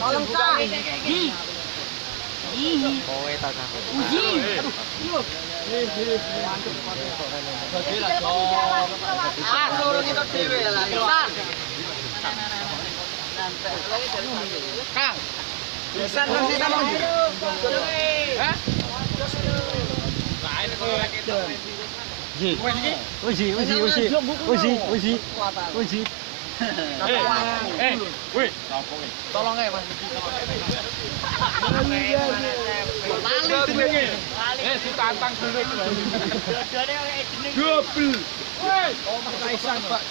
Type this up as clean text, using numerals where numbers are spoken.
Tolong Kak. Kowe ta Kak. Uji. Ah, turun kita dhewe lah. Kang. Bisa nasi sama. Hah? Uji. Wih, Tolong ya Mas. si tantang dulu. Double. Woi, oh Mas Kaisang, Pak.